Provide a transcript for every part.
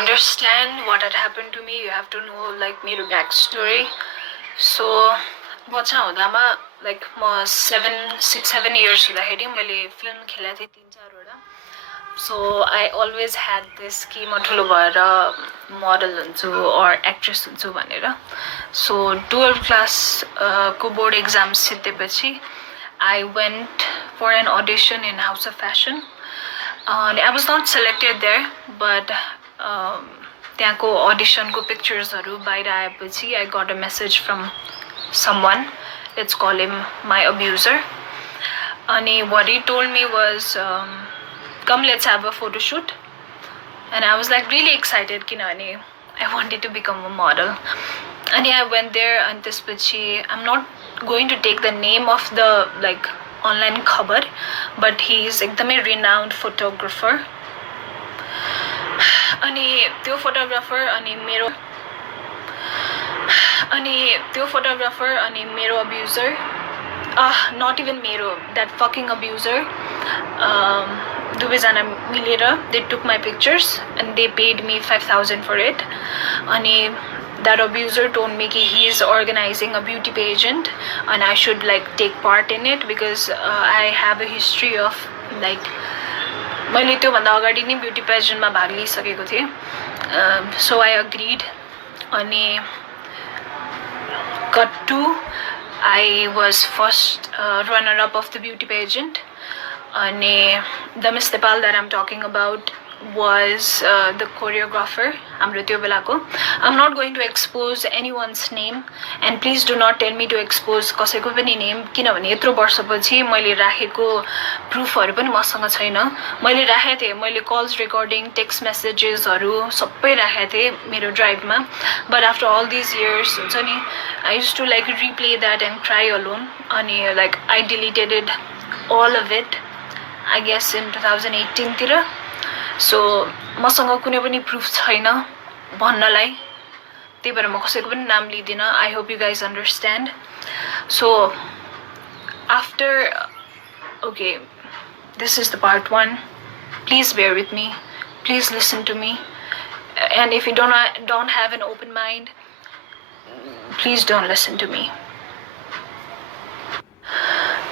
understand what had happened to me, you have to know like my backstory. So what's out? I'm like more 7 years हुँदाखेरि मैले film खेलेको थिएँ 3-4 वटा. So I always had this कि म ठुलो भएर model हुन्छु or actress हुन्छु भनेर. So 12th class को board exams जितेपछि I went for an audition in House of Fashion. I was not selected there, but त्यहाँको audition को pictures हरु बाहिर आएपछि I got a message from someone. Let's call him my abuser. And what he told me was, come, let's have a photo shoot. And I was like really excited, kinani. I wanted to become a model. And I went there, and this bitchy, I'm not going to take the name of the like online khabar, but he's ekdamai renowned photographer. Ani त्यो photographer अनि मेरो abuser, not even मेरो, that fucking abuser, दुवैजना मिलेर they took my pictures and they paid me 5,000 for it. अनि that abuser told me कि he is organizing a beauty pageant and I should like take part in it because I have a history of like मैले त्यो भन्दा अगाडि नै beauty पेजेन्टमा भाग लिइसकेको थिएँ. So I agreed. अनि cut to I was first runner up of the beauty pageant. And the Miss Nepal that I'm talking about was the choreographer. I'm not going to expose anyone's name, and please do not tell me to expose कसैको पनि name किनभने यत्रो वर्षपछि मैले राखेको प्रुफहरु पनि मसँग छैन. मैले राखेको थिएँ, मैले calls recording, text messages हरु सबै राखेको थिएँ मेरो driveमा. But after all these years, हुन्छ नि, I used to like replay that and cry alone. अनि like I deleted it, all of it, I guess in 2018 तिर. So मसँग कुनै पनि proof छैन भन्नलाई, त्यही भएर म कसैको पनि नाम लिदिन. I hope you guys understand. So after, okay, this is the part 1. Please bear with me, please listen to me, and if you don't have an open mind, please don't listen to me.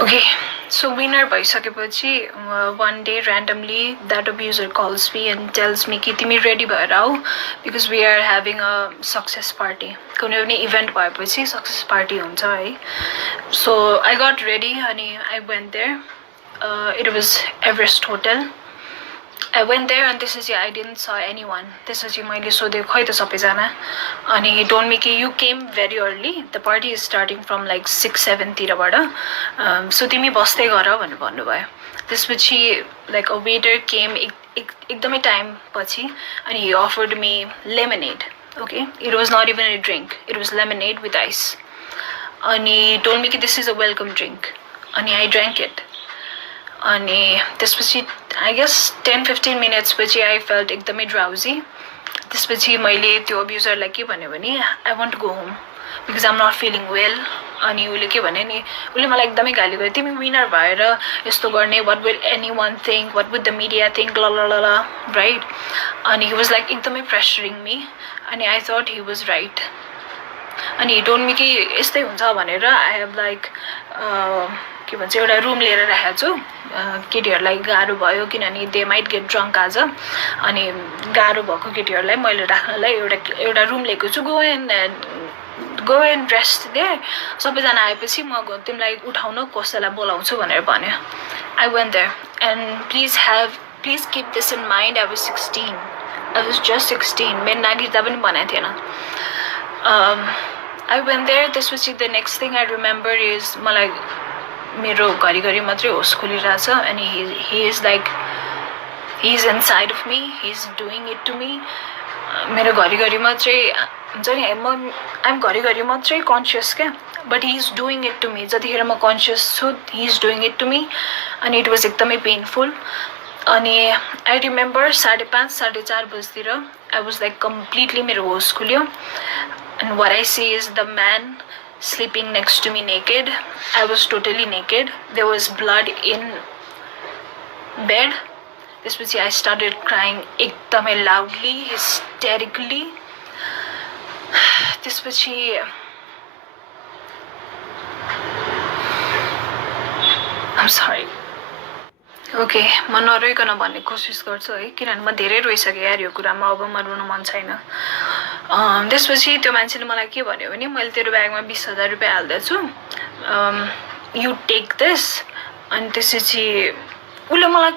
Okay, so winner bhaisकेपछि one day randomly that abuser calls me and tells me कि तिमी ready भएर आऊ because we are having a success party. कुनै पनि event भएपछि success party हुन्छ है. So I got ready and I went there. It was Everest Hotel. I went there and I didn't saw anyone. मैले सोधेँ खै त सबैजना. अनि he told me कि you came very early. The party is starting from like 6-7 तिरबाट. So तिमी बस्दै गर भनेर भन्नुभयो. त्यसपछि like a waiter came एकदमै time पछि and he offered me lemonade. Okay, it was not even a drink. It was lemonade with ice. And he told me कि this is a welcome drink. And I drank it. अनि त्यसपछि I guess 10-15 minutes पछि I felt एकदमै drowsy. त्यसपछि मैले त्यो abuserलाई के भन्यो भने I want to go home because I'm not feeling well. अनि उले के भने नि, उले मलाई एकदमै गाली गर्यो, तिमी विनर भएर यस्तो गर्ने, what will anyone think, what would the media think, la la la la, right? And he was like एकदमै pressuring me. And I thought he was right. And he told me कि यस्तै हुन्छ भनेर. I have like के भन्छ एउटा room लिएर राखेको छु. केटीहरुलाई गाह्रो भयो किनभने they might get drunk आज. अनि गाह्रो भएको केटीहरुलाई मैले राख्नलाई एउटा रुम लिएको छु. Go and rest there. सबैजना आएपछि म तिमीलाई उठाउन कसैलाई बोलाउँछु भनेर भन्यो. I went there and please keep this in mind. I was 16. I was just 16. मेरो नागरिकता पनि बनाएको थिएन. I went there. त्यसपछि the next thing I remember is मलाई मेरो घरिघरि मात्रै होस खुलिरहेछ and he is like he's inside of me, he's doing it to me. मेरो घरिघरि मात्रै हुन्छ नि, I'm घरिघरि मात्रै conscious क्या, but he's doing it to me. जतिखेर म conscious छु he's doing it to me and it was एकदमै painful. अनि I remember 5:30-4:30 बजेतिर I was like completely मेरो होस खुल्यो and what I see is the man sleeping next to me naked. I was totally naked. There was blood in bed त्यसपछि I started crying एकदमै loudly, hysterically. त्यसपछि I'm sorry. Okay म नरोइकन भन्ने कोसिस गर्छु है, किनभने म धेरै रोइसकेँ यार यो कुरामा, अब म रुन मन छैन। त्यसपछि त्यो मान्छेले मलाई के भन्यो भने मैले तेरो ब्यागमा 20,000 रुपियाँ हाल्दैछु, यु टेक दिस। अनि त्यसपछि उसले मलाई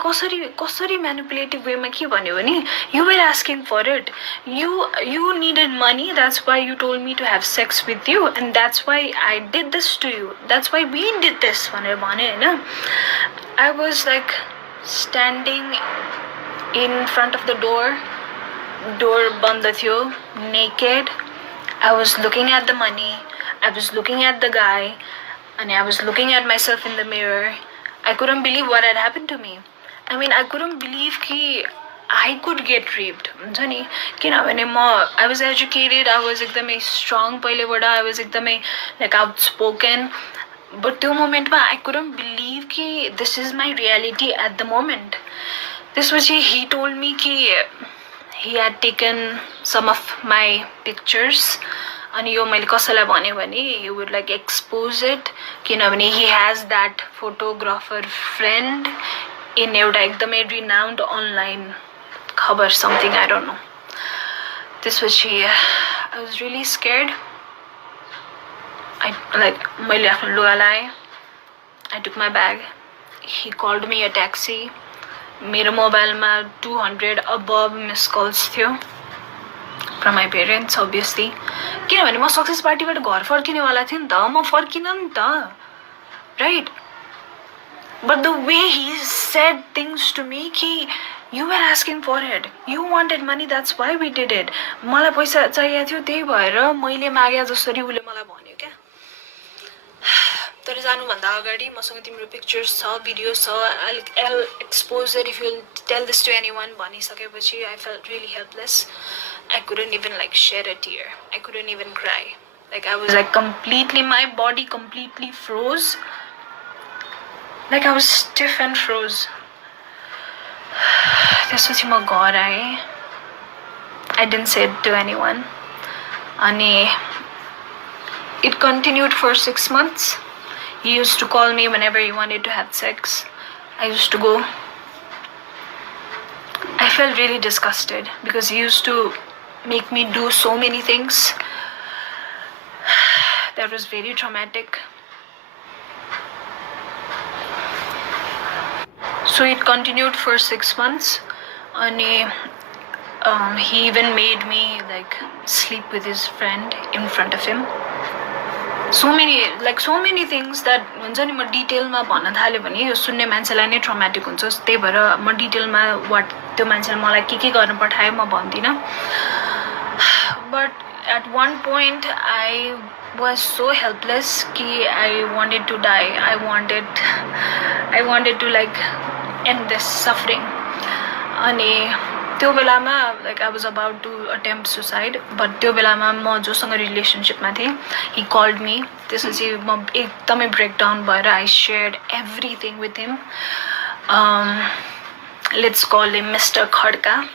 कसरी म्यानिपुलेटिभ वेमा के भन्यो भने you were asking for it, you needed money, that's why you told me to have sex with you and that's why I did this to you, that's why we did this भनेर भन्यो होइन। I was like standing in front of the door बन्द थियो, naked. I was looking at the money, I was looking at the guy, and I was looking at myself in the mirror. I couldn't believe what had happened to me. I mean, I couldn't believe कि I could get raped. हुन्छ नि, किनभने I was educated, I was एकदमै strong पहिलेबाट, I was एकदमै like outspoken. But त्यो मोमेन्टमा I couldn't believe कि this is my reality at the moment. त्यसपछि he told me कि he had taken some of my pictures अनि यो मैले कसैलाई भने भने he would like expose it, किनभने he has that photographer friend in एउटा एकदमै renowned online खबर something, I don't know. त्यसपछि I was really scared. मैले आफ्नो लुगा लाएँ, I took my bag. He called me a taxi. मेरो मोबाइलमा 200 above missed calls थियो from my parents obviously, किनभने म सक्सेस पार्टीबाट घर फर्किनेवाला थिएँ नि त, म फर्किन नि त, right? But the way he said things to me कि you were asking for it, you wanted money, that's why we did it, मलाई पैसा चाहिएको थियो त्यही भएर मैले मागे जसरी उसले मलाई भन्यो क्या। तर जानुभन्दा अगाडि मसँग तिम्रो पिक्चर्स छ, भिडियोज छ, I'll expose it if you'll tell this to anyone भनिसकेपछि I felt really helpless. I couldn't even like shed a tear, I couldn't even cry. Like I was like completely, my body completely froze, like I was stiff and froze. त्यसपछि म घर आएँ, I didn't say it to anyone. अनि it continued for 6 months. He used to call me whenever he wanted to have sex. I used to go. I felt really disgusted because he used to make me do so many things. That was very traumatic. So it continued for 6 months. And he even made me like sleep with his friend in front of him. So many things that हुन्छ नि म डिटेलमा भन्न थाल्यो भने यो सुन्ने मान्छेलाई नै traumatic हुन्छ, त्यही भएर म डिटेलमा त्यो मान्छेले मलाई के गर्न पठायो म भन्दिनँ। But at one point I was so helpless कि I wanted to die. I wanted to like end this suffering. अनि त्यो बेलामा like I was about to attempt suicide, but त्यो बेलामा म जोसँग रिलेसनशिपमा थिएँ, he called me. त्यसपछि म एकदमै breakdown भएर I shared everything with him. Let's call him Mr. Khadka.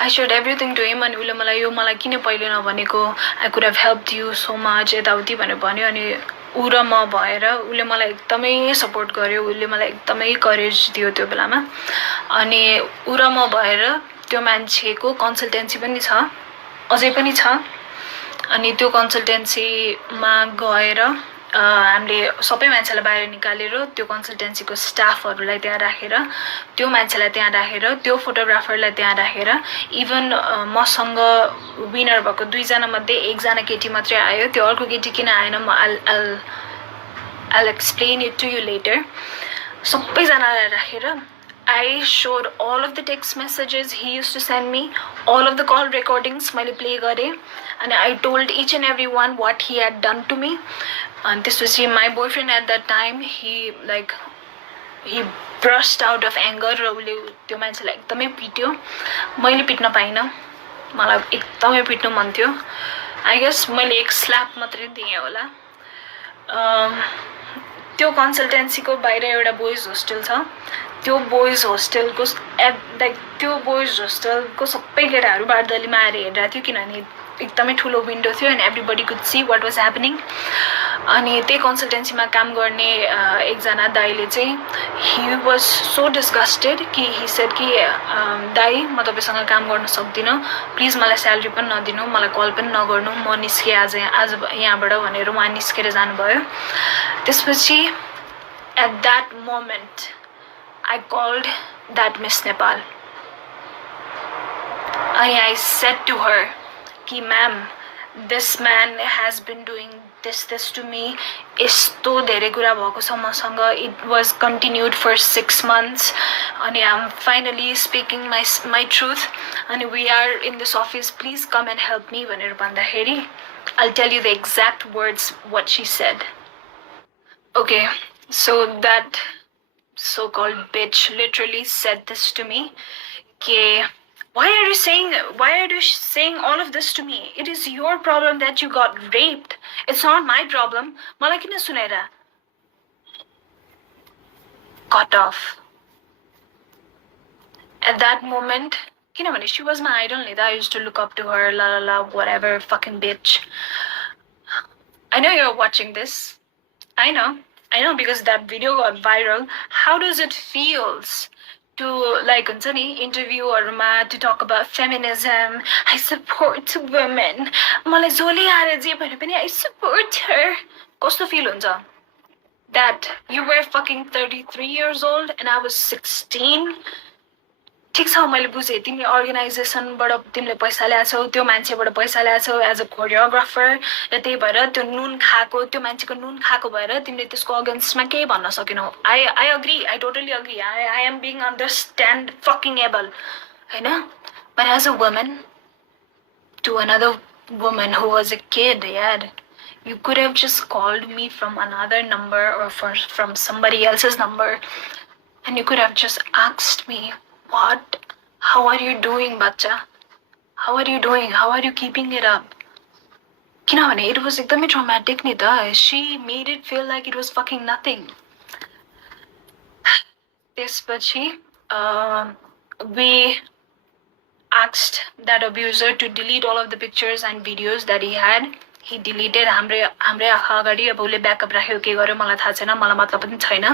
I shared everything to him अनि उसले मलाई यो मलाई किन पहिले नभनेको, I could have helped you so much यताउति भनेर भन्यो। अनि ऊ र म भएर उसले मलाई एकदमै सपोर्ट गर्यो, उसले मलाई एकदमै करेज दियो त्यो बेलामा। अनि ऊ र म भएर त्यो मान्छेको कन्सल्टेन्सी पनि छ, अझै पनि छ। अनि त्यो कन्सल्टेन्सीमा गएर हामीले सबै मान्छेलाई बाहिर निकालेर त्यो कन्सल्टेन्सीको स्टाफहरूलाई त्यहाँ राखेर, त्यो मान्छेलाई त्यहाँ राखेर, त्यो फोटोग्राफरलाई त्यहाँ राखेर, इभन मसँग विनर भएको 2 जना मध्ये 1 जना केटी मात्रै आयो, त्यो अर्को केटी किन आएन म I'll explain it to you later. सबैजनालाई राखेर I showed all of the text messages he used to send me, all of the call recordings मैले play गरेँ, and I told each and every one what he had done to me. And this was my boyfriend at that time. He burst out of anger र उसले त्यो मान्छेलाई एकदमै पिट्यो। मैले पिट्न पाइनँ, मलाई एकदमै पिट्नु मन थियो। I guess मैले एक स्ल्याप मात्रै दिएँ होला। त्यो कन्सल्टेन्सीको बाहिर एउटा बोइज होस्टेल छ त्यो बोइज होस्टेलको लाइक त्यो बोइज होस्टेलको सबै केटाहरू बारदलीमा आएर हेरिरहेको थियो किनभने एकदमै ठुलो विन्डो थियो end everybody could see what was happening अनि त्यही कन्सल्टेन्सीमा काम गर्ने एकजना दाइले चाहिँ हि वाज सो डिस्गस्टेड कि हि सेड कि दाइ म तपाईँसँग काम गर्न सक्दिनँ प्लिज मलाई स्यालेरी पनि नदिनु मलाई कल पनि नगर्नु म निस्केँ आज यहाँबाट भनेर उहाँ निस्केर जानुभयो त्यसपछि at that moment I called that Miss Nepal. And I said to her, ki ma'am, this man has been doing this to me. Isto dhere kura bhako cha masanga. It was continued for 6 months. And I'm finally speaking my truth. And we are in this office. Please come and help me. Bhaner bhandakeri I'll tell you the exact words what she said. Okay, so that so-called bitch literally said this to me. Why are you saying all of this to me? It is your problem that you got raped. It's not my problem. Malai kina sunaira? Cut off. At that moment, kinabhane she was my idol. I used to look up to her. La la la, whatever, fucking bitch. I know you're watching this. I know because that video got viral. How does it feels to like interview to talk about feminism? I support women. Malai zoli aare je bhane pani I support her. Kasto feel huncha? That you were fucking 33 years old and I was 16. ठिक छ मैले बुझेँ तिमी अर्गनाइजेसनबाट तिमीले पैसा ल्याछौ त्यो मान्छेबाट पैसा ल्याछौ as a choreographer र त्यही भएर त्यो नुन खाएको त्यो मान्छेको नुन खाएको भएर तिमीले त्यसको अगेन्स्टमा केही भन्न सकेनौ I agree I totally agree I am being understand fucking able हैन but as a woman to another woman who was a kid यार you could have just called me from another number or from somebody else's number and you could have just asked me what? How are you doing, bacha? How are you doing? How are you keeping it up? Kinabhane it was ekdamai traumatic ni ta. She made it feel like it was fucking nothing. त्यसपछि we asked that abuser to delete all of the pictures and videos that he had. He deleted हाम्रै आँखा अगाडि अब उसले backup राख्यो के गर्यो मलाई थाहा छैन मलाई मतलब पनि छैन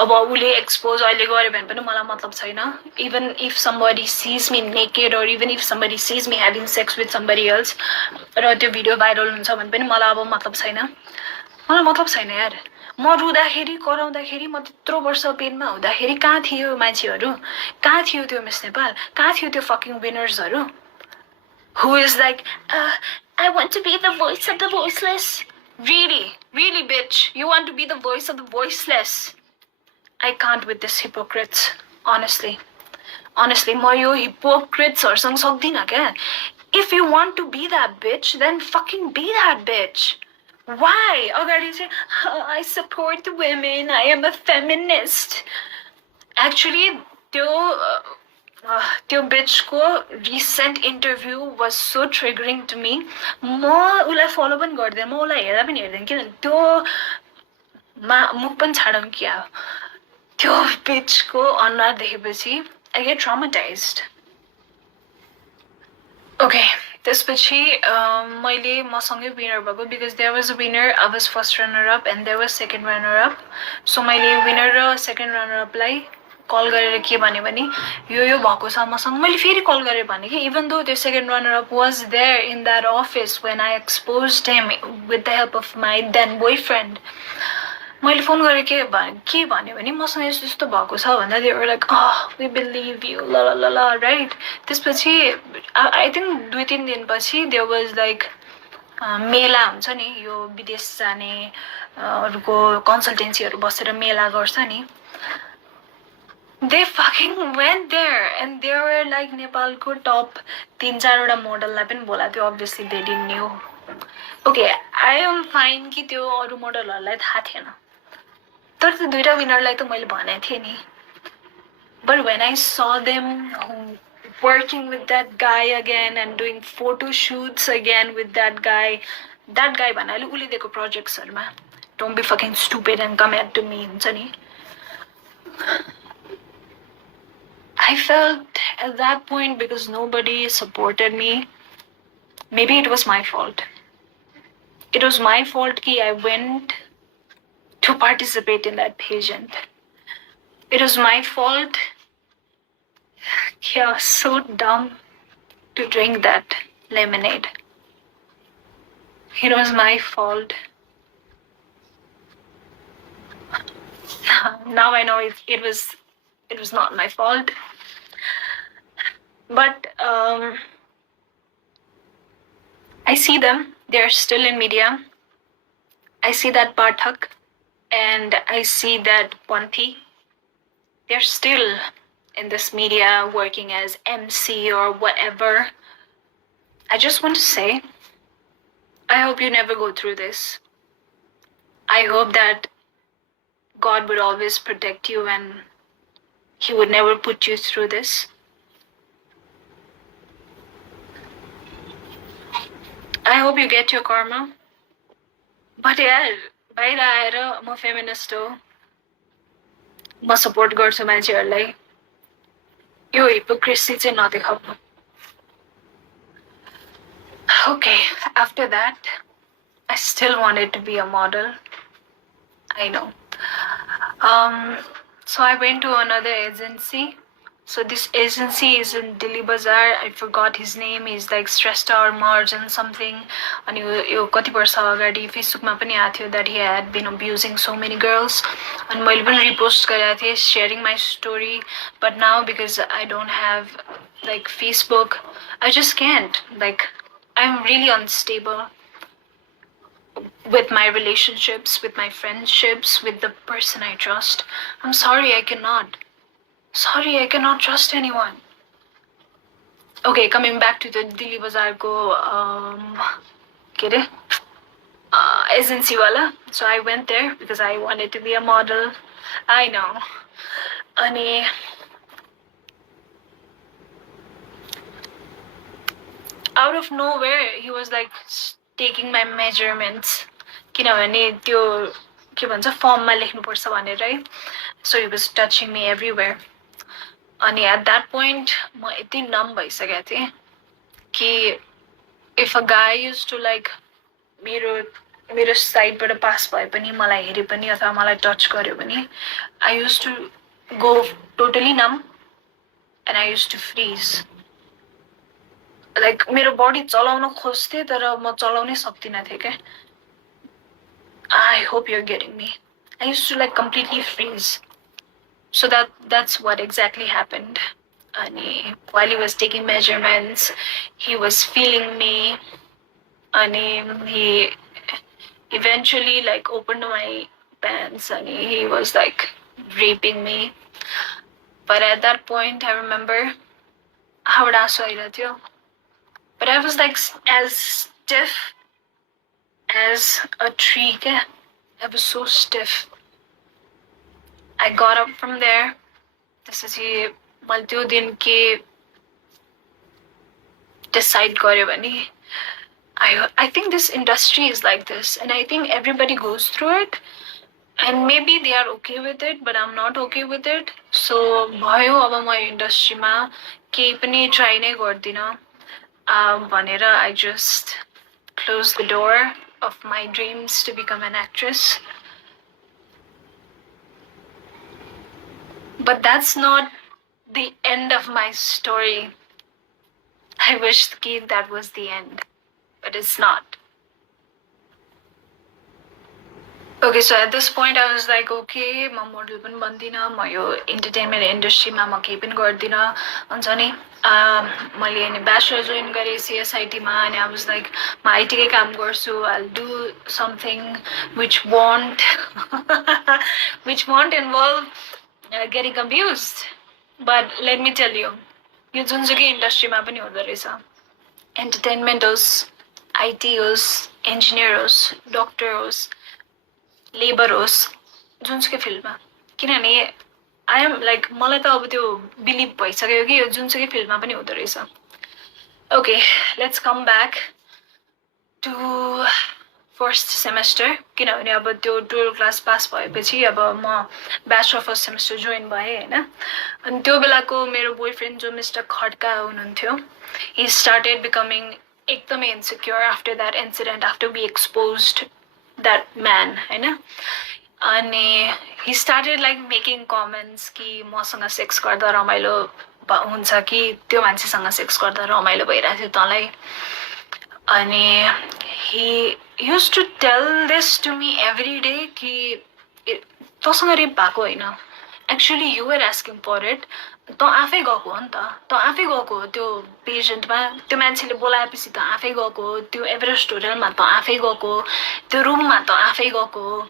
अब उसले एक्सपोज अहिले गर्यो भने पनि मलाई मतलब छैन even if somebody sees me naked or even if somebody sees me having sex with somebody else र त्यो भिडियो भाइरल हुन्छ भने पनि मलाई अब मतलब छैन मलाई मतलब छैन यार म रुँदाखेरि कराउँदाखेरि म त्यत्रो वर्ष पेनमा हुँदाखेरि कहाँ थियो मान्छेहरू कहाँ थियो त्यो मिस नेपाल कहाँ थियो त्यो fucking विनर्सहरू who is like I want to be the voice of the voiceless. Really bitch, you want to be the voice of the voiceless. I can't with this hypocrites, honestly म यो hypocrites सँग सक्दिनँ क्या if you want to be that bitch then fucking be that bitch. Why अगाडि चाहिँ I support women, I am a feminist. Actually त्यो bitchको recent interview was so triggering to me. म उसलाई follow पनि गर्दैन म उसलाई हेर्दा पनि हेर्दैन किन त्यो मुख पनि छाडौँ क्या त्यो bitchको अनुहार देखेपछि I get traumatized. Okay, त्यसपछि मैले मसँगै विनर भएको because there was a winner, I was first runner up and there was second runner up. So मैले विनर र second runner up लाई कल गरेर के भन्यो भने यो भएको छ मसँग मैले फेरि कल गरेर भने कि even though the second runner up was there in that office when I exposed him with the help of my then boyfriend मैले फोन गरेर के भन्यो भने मसँग यस्तो यस्तो भएको छ भन्दा they were like we believe you la la la la right. त्यसपछि I think 2-3 दिनपछि there was like मेला हुन्छ नि यो विदेश जाने अरूको कन्सल्टेन्सीहरू बसेर मेला गर्छ नि they fucking went there and they were like नेपालको top 3-4 वटा मोडललाई पनि बोलाएको थियो obviously they didn't know. Okay, I am fine कि त्यो अरू मोडलहरूलाई थाहा थिएन तर त्यो दुईटा विनरलाई त मैले भनेको थिएँ नि but when I saw them working with that guy again and doing photo shoots again with that guy भन्नाले उसले दिएको प्रोजेक्ट्सहरुमा Don't be fucking stupid and come at to me, Sunny. I felt at that point because nobody supported me. Maybe it was my fault. It was my fault that I went to participate in that pageant. It was my fault. I was so dumb to drink that lemonade. It was my fault. Now I know it was not my fault. But I see them. They're still in media. I see that Pathak and I see that Panthi. They're still in this media working as MC or whatever. I just want to say, I hope you never go through this. I hope that God would always protect you and He would never put you through this. I hope you get your karma. But यार बाहिर आएर म feminist हो म support गर्छु मान्छेहरूलाई यो hypocrisy चाहिँ नदेखाउनु. Okay, after that, I still wanted to be a model. I know. So I went to another agency. So this agency is in Delhi Bazaar. I forgot his name. He's like Shrestha or Marjan something. And यो कति वर्ष अगाडि फेसबुकमा पनि आएको थियो that he had been abusing so many girls. And मैले पनि repost गरेको थिएँ sharing my story. But now because I don't have like Facebook, I just can't. Like I'm really unstable with my relationships, with my friendships, with the person I trust. I'm sorry, I cannot. Sorry, I cannot trust anyone. Okay, coming back to the Delhi Bazaar ko agency wala. So I went there because I wanted to be a model. I know. Ani out of nowhere, he was like taking my measurements. किनभने त्यो के भन्छ फर्ममा लेख्नुपर्छ भनेर है. So he was touching me everywhere. अनि at that point म यति numb भइसकेको थिएँ कि if a guy used to like मेरो साइडबाट पास भए पनि मलाई हेरे पनि अथवा मलाई टच गर्यो भने I used to go totally numb and I used to freeze. Like मेरो body चलाउन खोज्थे तर म चलाउनै सक्दिनँ थिएँ के. I hope you're getting me. I used to like completely freeze. So that's what exactly happened. And while he was taking measurements, he was feeling me. And he eventually like opened my pants and he was like raping me. But at that point, I remember Howrah आइरहेको थियो. But I was like as stiff as a tree. I was so stiff. I got up from there. त्यसपछि मैले त्यो दिन के decide गर्यो भने I think this industry is like this and I think everybody goes through it and maybe they are okay with it but I'm not okay with it. So भयो अब म इन्डस्ट्रीमा केही पनि ट्राई नै गर्दिनँ भनेर I just closed the door of my dreams to become an actress. But that's not the end of my story. I wish that was the end, but it's not. Okay, so at this point I was like, okay, म model पनि बन्दिनँ, म यो entertainment industryमा म केही पनि गर्दिनँ हुन्छ नि. मैले नि bachelor join गरेँ CSIT मा and I was like, म IT कै काम गर्छु, I'll do something which won't involve getting abused. But let me tell you, यो जुनसुकै इन्डस्ट्रीमा पनि हुँदो रहेछ. Entertainment होस्, IT होस्, engineer होस्, doctor होस्, labor होस्, जुनसुकै फिल्डमा. किनभने I am like मलाई त अब त्यो बिलिभ भइसक्यो कि यो जुनसुकै फिल्डमा पनि हुँदो रहेछ. Okay, let's come back to first semester किनभने अब त्यो 12 क्लास पास भएपछि अब म ब्याचलर फर्स्ट सेमेस्टर जोइन भएँ होइन अनि त्यो बेलाको मेरो बोयफ्रेन्ड जो मिस्टर खड्का हुनुहुन्थ्यो he started becoming एकदमै insecure after that incident after we exposed that man होइन अनि he started like making comments कि मसँग सेक्स गर्दा रमाइलो हुन्छ कि त्यो मान्छेसँग सेक्स गर्दा रमाइलो भइरहेको थियो तँलाई अनि he used to tell this to me every day कि तँसँग रेप भएको होइन actually you were asking for it तँ आफै गएको हो नि त तँ आफै गएको हो त्यो पेजेन्टमा त्यो मान्छेले बोलाएपछि त आफै गएको हो त्यो एभरेस्ट होटलमा त आफै गएको हो त्यो रुममा त आफै गएको हो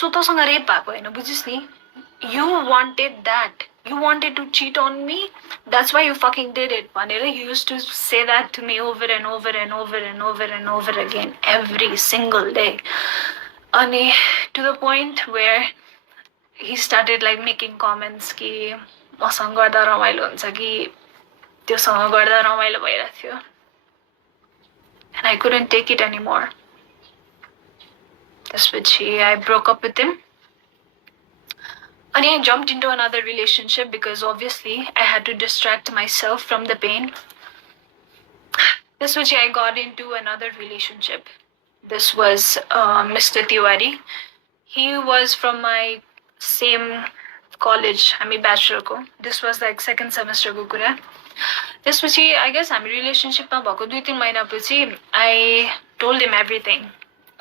सो तँसँग रेप भएको होइन बुझिस् नि you wanted that you wanted to cheat on me that's why you fucking did it भनेर he used to say that to me over and over and over and over and over again every single day अनि to the point where he started like making comments कि मसँग गर्दा रमाइलो हुन्छ कि त्योसँग गर्दा रमाइलो भइरहेको थियो and I couldn't take it anymore त्यसपछि I broke up with him and I jumped into another relationship because obviously I had to distract myself from the pain. This was I got into another relationship. This was Mr. Tiwari. He was from my same college. I mean bachelor ko. This was like second semester ko kura. This was I guess I'm relationship ma bhako 2-3 mahina पछि I told him everything.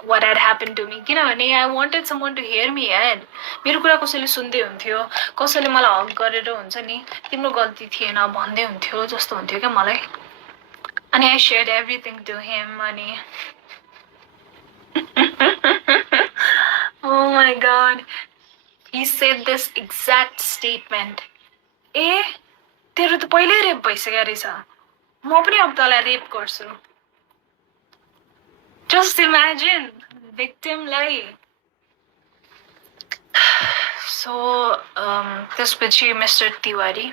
What had happened to me किनभने I wanted someone to hear me यार मेरो कुरा कसैले सुन्दै हुन्थ्यो कसैले मलाई हग गरेर हुन्छ नि तिम्रो गल्ती थिएन भन्दै हुन्थ्यो जस्तो हुन्थ्यो क्या मलाई अनि I shared everything to him अनि oh my god he said this exact statement ए तेरो त पहिल्यै रेप भइसक्यो रहेछ म पनि अब तँलाई रेप गर्छु Just imagine, victim lie. So, this bitchy Mr. Tiwari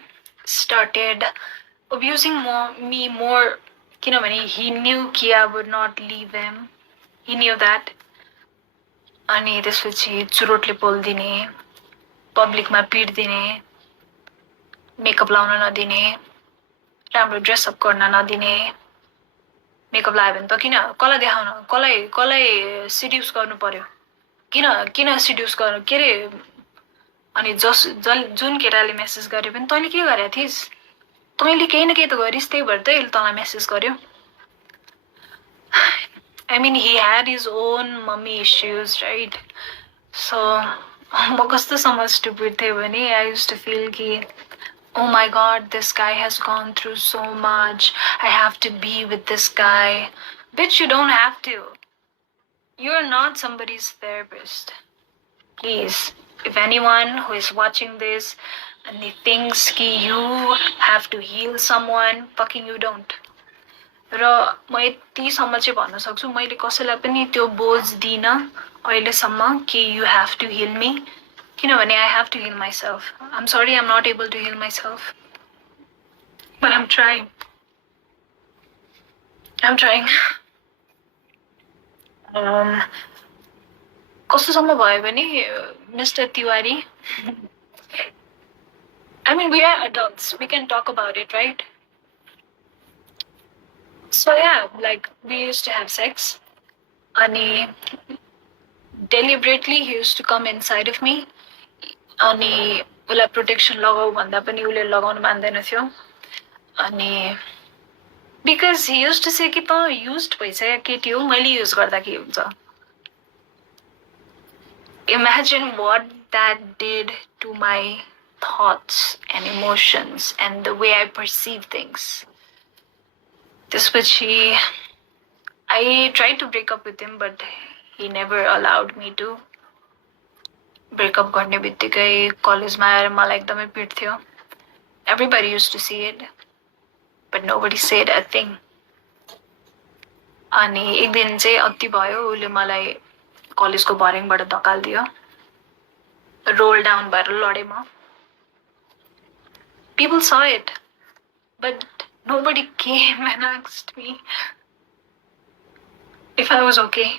started abusing me more. You know, when he knew Kia would not leave him. He knew that. Ani this bitchy churotli pol dine, public ma pid dine, makeup launa na dine, राम्रो dress up गर्न नदिने makeup लगायो भने त किन कसलाई देखाउन कसलाई सिड्युस गर्नु पर्यो किन सिड्युस गर्नु के रे अनि जुन केटाले मेसेज गर्यो भने तैँले के गरेका थिइस् तैँले केही न केही त गरिस् त्यही भएर त तँलाई मेसेज गर्यो I mean he had his own mummy issues right so म कस्तोसम्म stupid थिएँ भने I used to feel कि oh my god this guy has gone through so much I have to be with this guy bitch you don't have to you're not somebody's therapist please if anyone who is watching this and he thinks ki you have to heal someone fucking you don't र म यतिसम्म चाहिँ भन्न सक्छु मैले कसैलाई पनि त्यो बोझ दिन अहिलेसम्म कि you have to heal me किनभने I have to heal myself. I'm sorry I'm not able to heal myself. But I'm trying. I'm trying. कस्तोसम्म भयो भने Mr. Tiwari I mean we are adults. We can talk about it, right? So yeah, like we used to have sex. Ani deliberately he used to come inside of me. अनि उसलाई protection लगाऊ भन्दा पनि उसले लगाउन मान्दैन थियो अनि because he used to say कि त युज्ड भइसक्यो केटी हो मैले युज गर्दा के हुन्छ imagine what that did to my thoughts and emotions and the way I perceive things त्यसपछि I try to break up with him but he never allowed me to break up गर्ने बित्तिकै कलेजमा आएर मलाई एकदमै पिट्थ्यो everybody used to see it but nobody said a thing अनि एक दिन चाहिँ अति भयो उसले मलाई कलेजको भर्याङबाट धकालिदियो रोल डाउन भएर लडेँ म people saw it but nobody came and asked me if I was okay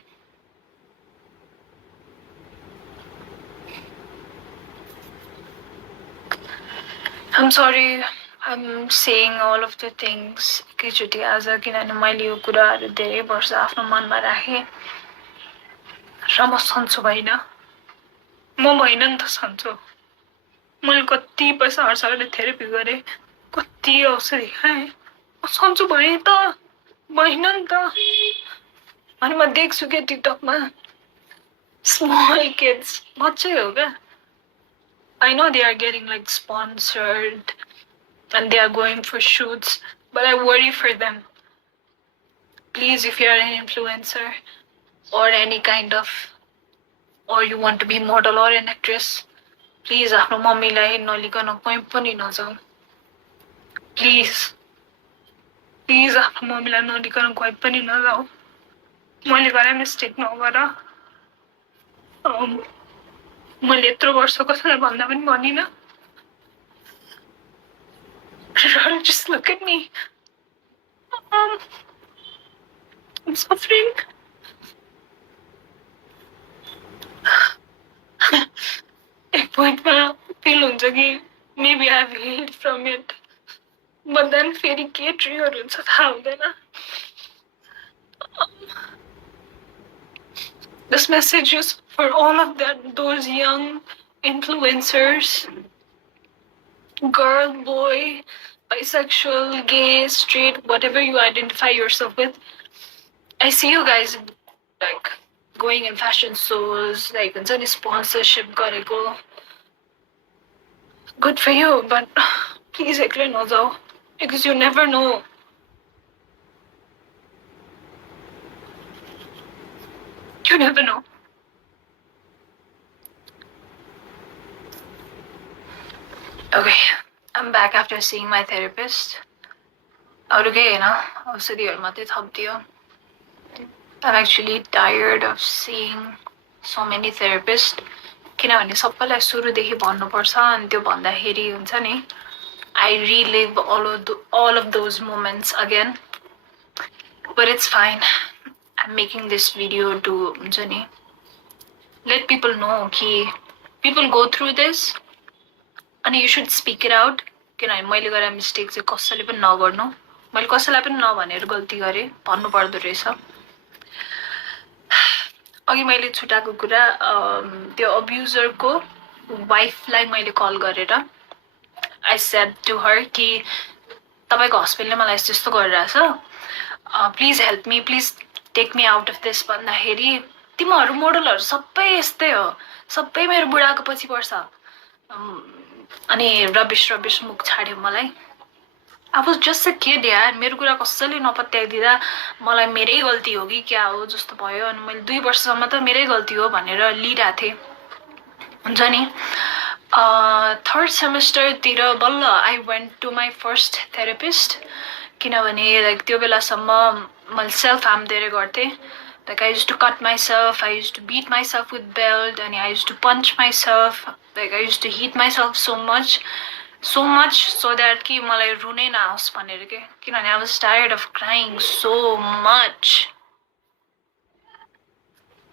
I'm sorry. I'm saying all of the things एकैचोटि आज किनभने मैले यो कुराहरू धेरै वर्ष आफ्नो मनमा राखेँ र म सन्चो भइन म भइन नि त सन्चो मैले कति पैसा खर्च गरेर थेरेपी गरेँ कति औषधि खाएँ म सन्चो भएँ त भइन नि त अनि म देख्छु के टिकटकमा स्मल किड्स बच्चै हो क्या I know they are getting like sponsored and they are going for shoots, but I worry for them. Please, if you are an influencer or any kind of, or you want to be model or an actress, please आफ्नो मम्मीलाई नलिकन कहीँ पनि नजाऊ. Please आफ्नो मम्मीलाई नलिकन कहीँ पनि नजाऊ. मैले गरे मिस्टेक नगर. मैले यत्रो वर्ष कसैलाई भन्दा पनि भनिनँ. Just look at me. I'm suffering. एक पोइन्टमा फिल हुन्छ कि maybe I've healed from it. But then फेरि के ट्रिगर हुन्छ थाहा हुँदैन. This message is for all of those young influencers, girl, boy, bisexual, gay, straight, whatever you identify yourself with. I see you guys like going in fashion shows, like any sponsorship गरेको. Good for you, but please एक्लै नजाऊ because you never know. You never know. Okay, I'm back after seeing my therapist. अरू केही होइन औषधिहरू मात्रै थपिदियो. I'm actually tired of seeing so many therapists. किनभने सबैलाई सुरुदेखि भन्नुपर्छ अनि त्यो भन्दाखेरि हुन्छ नि I relive all of those moments again. But it's fine. I'm making this video to हुन्छ नि let people know कि people go through this and you should speak it out. किनभने मैले गरेर मिस्टेक चाहिँ कसैले पनि नगर्नु. मैले कसैलाई पनि नभनेर गल्ती गरेँ भन्नु पर्दो रहेछ. अघि मैले छुटाएको कुरा त्यो अब्युजरको वाइफलाई मैले कल गरेर I said to her कि तपाईको हस्बेन्डले मलाई यस्तो गरिरहेछ. Please help me, please take me out of this भन्दाखेरि तिमीहरू मोडलहरू सबै यस्तै हो. सबै मेरो बुढाको पछि पर्छ. अनि रबिश मुख छाड्यो मलाई. I was just a kid यार. मेरो कुरा कसैले नपत्याइदिँदा मलाई मेरै गल्ती हो कि क्या हो जस्तो भयो. अनि मैले 2 वर्षसम्म त मेरै गल्ती हो भनेर लिइरहेको थिएँ. हुन्छ नि third semester तिर बल्ल I went to my first therapist. किनभने like त्यो बेलासम्म मैले self harm धेरै गर्थेँ. Like I used to cut myself, I used to beat myself with belt, and I used to punch myself. Like I used to hit myself so much so that कि मलाई रुनै नआओस् भनेर के. किनभने I was tired of crying so much.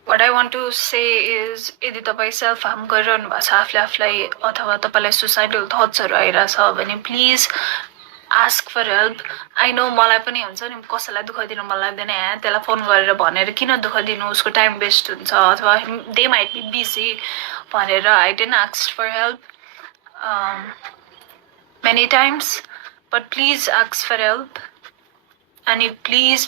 What I want to say is यदि तपाईँ self harm गरिरहनु भएको छ आफूलाई अथवा तपाईँलाई सुसाइडल थट्सहरू आइरहेछ भने please ask for help. I know मलाई पनि हुन्छ नि कसैलाई दुःख दिनु मन लाग्दैन. त्यसलाई फोन गरेर भनेर किन दुःख दिनु उसको टाइम वेस्ट हुन्छ अथवा दे माइट बी बिजी भनेर I didn't ask for help many times, but please ask for help. And please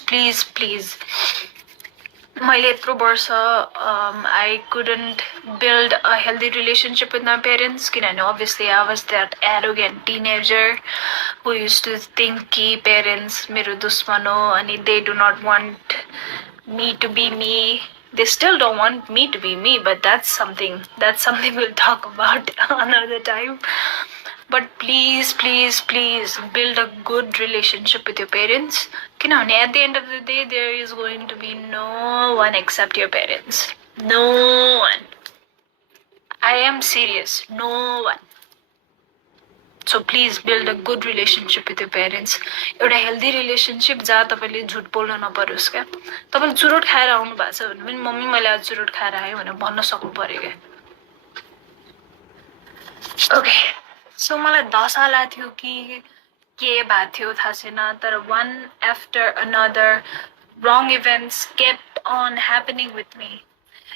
मैले यत्रो वर्ष I couldn't build a healthy relationship with my parents किनभने obviously I was that arrogant teenager who used to think कि parents मेरो दुश्मन हो अनि they do not want me to be me. They still don't want me to be me, but that's something we'll talk about another time. But please build a good relationship with your parents. किनभने at the end of the day there is going to be no one except your parents. No one. I am serious. No one. So please build a good relationship with your parents. एउटा healthy relationship जहाँ तपाईले झुट बोल्न नपरोस् क्या. तपाईले चुरोट खाएर आउनु भएको छ भने पनि मम्मी मैले आज चुरोट खाएर आएँ भनेर भन्न सक्नु पर्यो क्या. Okay. सो मलाई दशा थियो कि के भएको थियो थाहा छैन तर one after another wrong events kept on happening with me.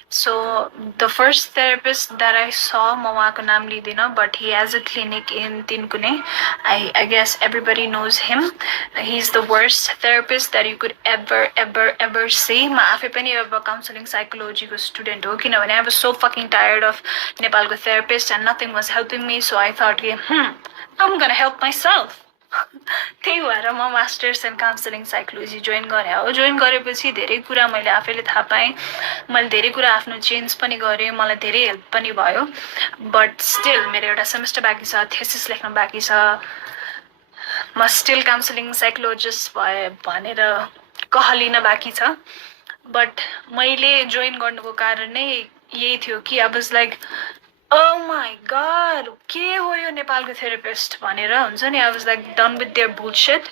So the first therapist that I saw, म उहाँको नाम लिँदिन, but he has a clinic in Tinkune. I guess everybody knows him. He's the worst therapist that you could ever see. म आफै पनि अब counseling psychology को student हो किनभने I was so fucking tired of नेपालको therapist and nothing was helping me. So I thought, I'm gonna help myself. त्यही भएर म masters in counselling psychology join गरेँ हो. जोइन गरेपछि धेरै कुरा मैले आफैले थाहा पाएँ. मैले धेरै कुरा आफ्नो चेन्ज पनि गरेँ. मलाई धेरै हेल्प पनि भयो. बट स्टिल मेरो एउटा सेमेस्टर बाँकी छ, थेसिस लेख्न बाँकी छ. म स्टिल काउन्सिलिङ साइकोलोजिस्ट भए भनेर कहलिन बाँकी छ. बट मैले जोइन गर्नुको कारण नै यही थियो कि आई was like oh my god, के हो यो नेपालको थेरापिस्ट भनेर हुन्छ नि. I was like done with their bullshit.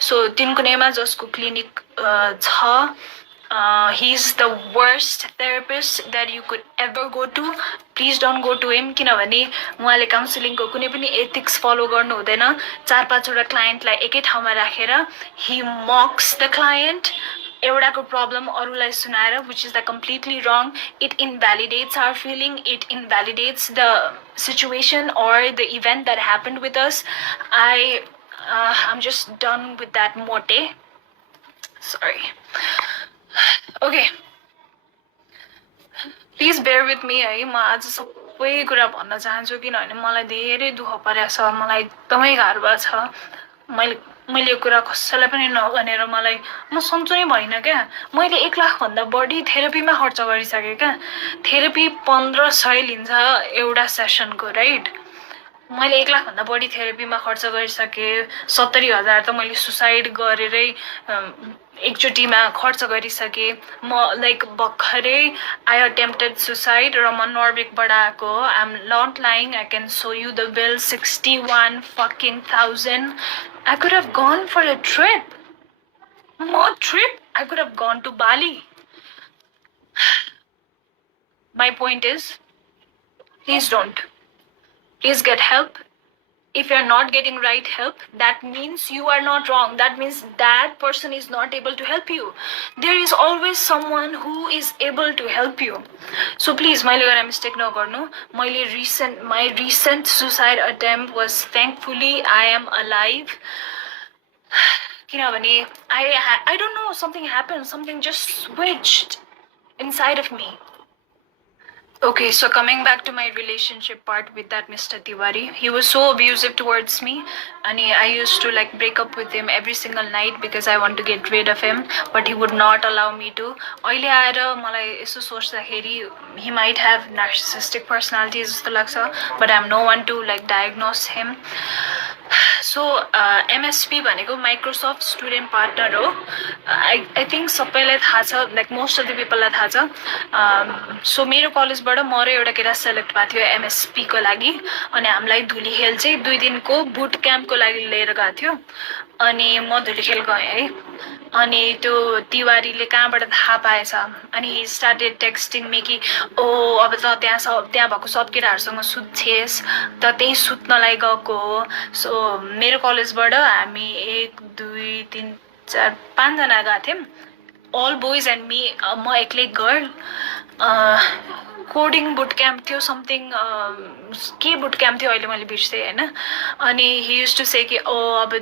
So तिनकुनेमा जसको क्लिनिक छ, he is the worst therapist that you could ever go to. Please don't go to him किनभने उहाँले काउन्सिलिङको कुनै पनि एथिक्स फलो गर्नु हुँदैन. 4-5 वटा क्लाइन्टलाई एकै ठाउँमा राखेर he mocks the client. एउटाको प्रब्लम अरूलाई सुनाएर, which is completely wrong. It invalidates our feeling. It invalidates the situation or the event that happened with us. I'm just done with that mote. Sorry. Okay. Please bear with me है. म आज सबै कुरा भन्न चाहन्छु किनभने मलाई धेरै दुःख परेको छ. मलाई एकदमै गाह्रो भएको छ. मैले यो कुरा कसैलाई पनि नभनेर मलाई म सन्चो नै भइनँ क्या. मैले 1 लाखभन्दा बढी थेरापीमा खर्च गरिसकेँ क्या. थेरापी 1500 लिन्छ एउटा सेसनको, राइट. मैले 1 लाखभन्दा बढी थेरापीमा खर्च गरिसकेँ. 70,000 त मैले सुसाइड गरेरै एकचोटिमा खर्च गरिसकेँ. म लाइक भर्खरै आई अटेम्प्टेड सुसाइड र म नर्वेकबाट आएको. आइ am not lying. I can so you the bill. 61,000. I could have gone for a trip. More trip. I could have gone to Bali. My point is, please don't. Please get help. If you're not getting right help, that means you are not wrong. That means that person is not able to help you. There is always someone who is able to help you. So please, my mistake no garnu. My recent suicide attempt was, thankfully I am alive. किनभने I don't know, something happened. Something just switched inside of me. Okay, so coming back to my relationship part with that Mr. Tiwari, he was so abusive towards me, and I used to like break up with him every single night because I want to get rid of him, but he would not allow me to. अहिले आएर मलाई यसो सोच्दाखेरि he might have narcissistic personality जस्तो लाग्छ, but I'm no one to like diagnose him. So MSP भनेको Microsoft Student Partner हो. I think सबैलाई थाहा छ, like most of the people लाई थाहा छ. So मेरो कलेजबाट म र एउटा केटा सेलेक्ट भएको थियो MSP को लागि. अनि हामीलाई धुलीखेल चाहिँ 2 दिनको बुट क्याम्पको लागि लिएर गएको थियो. अनि म धुलीखेल गएँ है. अनि त्यो तिवारीले कहाँबाट थाहा पाएछ. अनि he started texting me कि अब त त्यहाँ भएको सब केटाहरूसँग सुत्छेस त त्यही सुत्नलाई गएको हो. सो मेरो कलेजबाट हामी 1 2 3 4 5 जना गएको थियौँ. all boys and me. म एक्लै गर्ल. कोडिङ बुट क्याम्प थियो समथिङ. के बुट क्याम्प थियो अहिले मैले बिर्सेँ होइन. अनि he used to say कि अब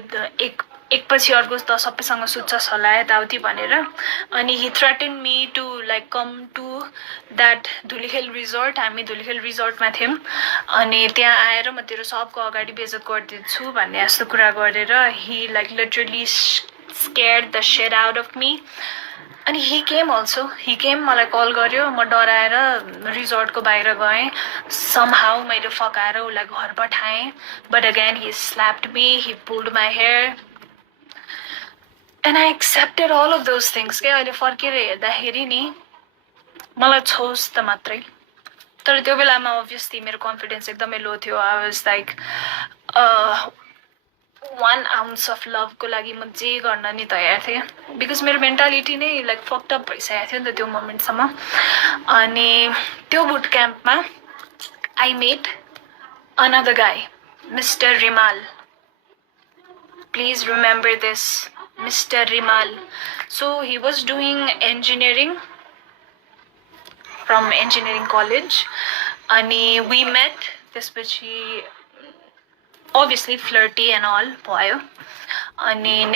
एकपछि अर्को त सबैसँग सुत्छस् होला यताउति भनेर. अनि he threatened me to like come to that Dhulikhel resort. हामी धुलीखेल रिजोर्टमा थियौँ. अनि त्यहाँ आएर म तेरो सबको अगाडि बेइज्जत गरिदिन्छु भन्ने यस्तो कुरा गरेर he like literally scared the shit out of me. अनि he came also. He came, मलाई कल गर्यो. म डराएर रिजोर्टको बाहिर गएँ. somehow मैले फकाएर उसलाई घर पठाएँ. but again he slapped me. He pulled my hair. And I accepted all of those things. के अहिले फर्केर हेर्दाखेरि नि मलाई छोस् त मात्रै. तर त्यो बेलामा obviously मेरो कन्फिडेन्स एकदमै लो थियो. I was like 1 ounce of love को लागि म जे गर्न नि तयार थिएँ. बिकज मेरो मेन्टालिटी नै लाइक फक्ड अप भइसकेको थियो नि त त्यो मोमेन्टसम्म. अनि त्यो बुट क्याम्पमा I met another guy. Mr. Rimal. Please remember this, Mr. Rimal. So he was doing engineering from engineering college. And we met. त्यसपछि obviously flirty and all भयो. अनि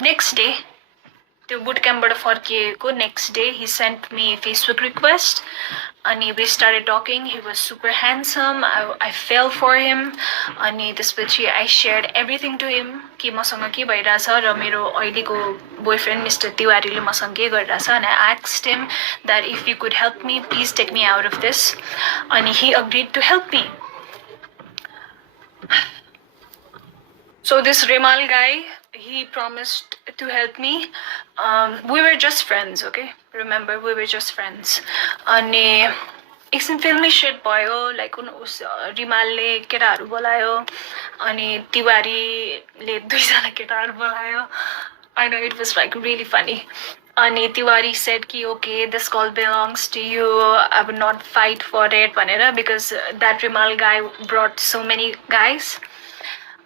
next day त्यो बुट क्याम्पबाट फर्किएको next day he sent me Facebook request. अनि we started talking. He was super handsome. I fell for him. अनि त्यसपछि I shared everything to him कि मसँग के भइरहेछ र मेरो अहिलेको boyfriend Mr. तिवारीले मसँग के गरिरहेछ. And I asked him that if you could help me, please take me out of this. अनि he agreed to help me. So this Rimal guy, he promised to help me. We were just friends, okay? Remember, we were just friends. अनि एकछिन फिल्मी set भयो. Like उस रिमालले केटाहरू बोलायो अनि तिवारीले दुईजना केटाहरू बोलायो. I know it was like really funny. अनि तिवारी said कि okay, this call belongs to you. I would not fight for it भनेर because that Rimal guy brought so many guys.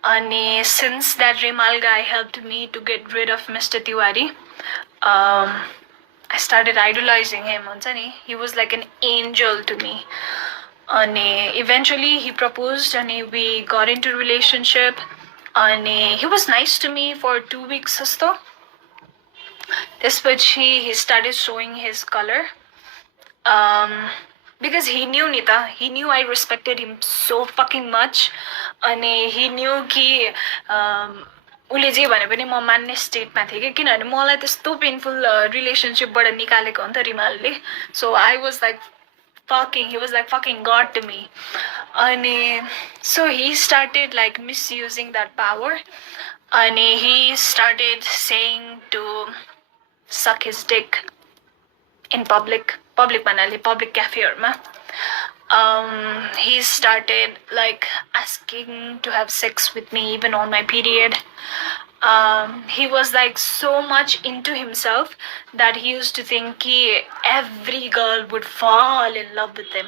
And since that Rimal guy helped me to get rid of Mr. Tiwari, I started idolizing him. He was like an angel to me. And eventually he proposed and we got into a relationship. And he was nice to me for 2 weeks jasto. त्यसपछि he started showing his color. Because he knew Nita, he knew I respected him so fucking much. And he knew कि उसले जे भने पनि म मान्ने स्टेटमा थिएँ कि किनभने मलाई त्यस्तो पेनफुल रिलेसनसिपबाट निकालेको हो नि त रिमालले. So I was like he was like fucking God to me. And so he started like misusing that power. And he started saying to suck his dick in public manali, public cafe ma. He started like asking to have sex with me even on my period. He was like so much into himself that he used to think every girl would fall in love with him.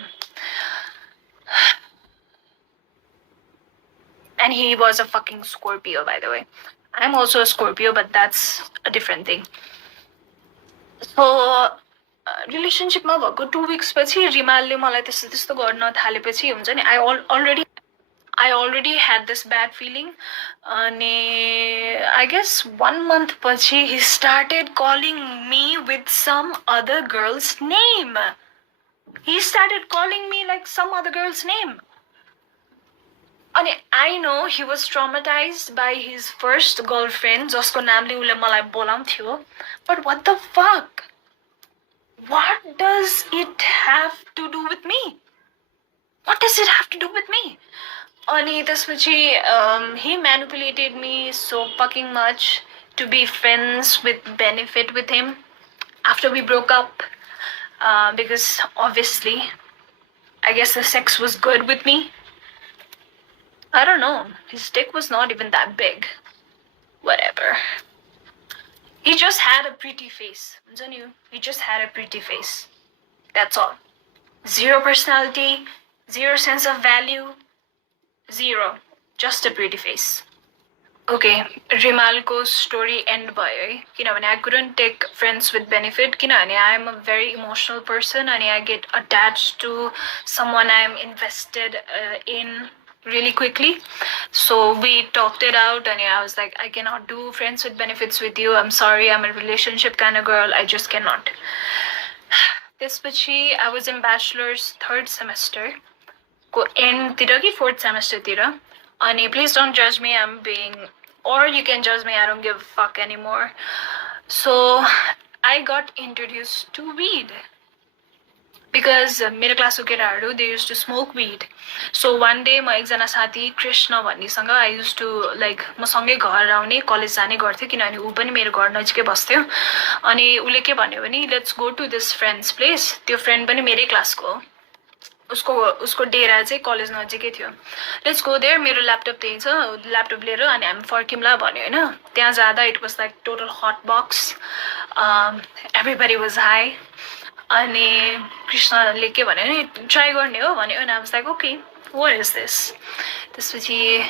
And he was a fucking Scorpio, by the way. I'm also a Scorpio, but that's a different thing. So रिलेसनसिपमा भएको 2 weeks पछि रिमालले मलाई त्यस्तो गर्न थालेपछि हुन्छ नि I already had this bad feeling. अनि I guess 1 month पछि he started calling me with some other girl's name. He started calling me like some other girl's name. अनि I know he was traumatized by his first girlfriend जसको नामले उले मलाई बोलाउँथ्यो. But what the fuck? What does it have to do with me? What does it have to do with me? अनि त्यसपछि he manipulated me so fucking much to be friends with benefit with him after we broke up. Because obviously, I guess the sex was good with me. I don't know. His dick was not even that big. Whatever. He just had a pretty face. He just had a pretty face. That's all. Zero personality, zero sense of value, zero. Just a pretty face. Okay, Rimalko story end bhayo है. I couldn't take friends with benefit. I am a very emotional person and I get attached to someone I am invested in really quickly. So we talked it out and I was like, I cannot do friends with benefits with you. I'm sorry, I'm a relationship kind of girl. I just cannot. त्यसपछि I was in bachelor's 3rd semester. Ko end tira ki 4th semester tira. And please don't judge me, I'm being, or you can judge me, I don't give a fuck anymore. So I got introduced to weed. Because मेरो क्लासको केटाहरू they used to smoke weed. So one day म एकजना साथी Krishna भन्नेसँग I used to like म सँगै घर आउने कलेज जाने गर्थ्यो किनभने ऊ पनि मेरो घर नजिकै बस्थ्यो. अनि उले के भन्यो भने let's go to this friend's place. त्यो फ्रेन्ड पनि मेरै क्लासको हो. उसको डेरा चाहिँ कलेज नजिकै थियो. Let's go there. मेरो ल्यापटप त्यही छ. ल्यापटप लिएर अनि हामी फर्किमला भन्यो हैन. त्यहाँ जाँदा it was like total hot box. Everybody was high. अनि कृष्णले के भन्यो नि ट्राई गर्ने हो भन्यो अनि आई was like okay what is this त्यसपछि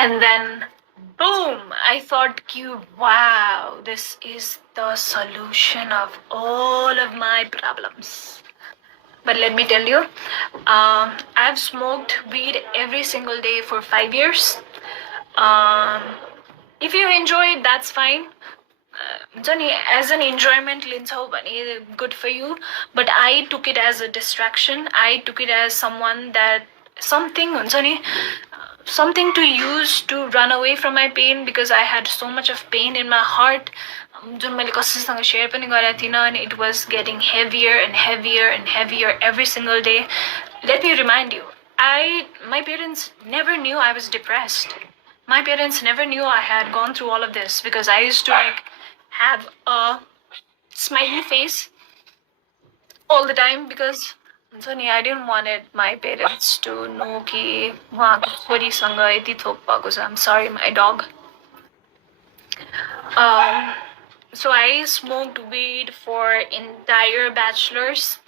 and then boom I thought wow this is the solution of all of my problems. But let me tell you, I've smoked weed every single day for 5 years. um, if you enjoy it that's fine. As an enjoyment good for you, but I took it as a distraction. I took it as someone that something something to use to run away from my pain because I had so much of pain in my heart. And it was getting heavier and heavier and heavier every single day. Let me remind you, my parents never knew I was depressed. My parents never knew I had gone through all of this because I used to have a smiley face all the time because I didn't want my parents to know कि उहाँको छोरीसँग यति थोक भएको छ. I'm sorry, my dog. So I smoked weed for entire bachelors.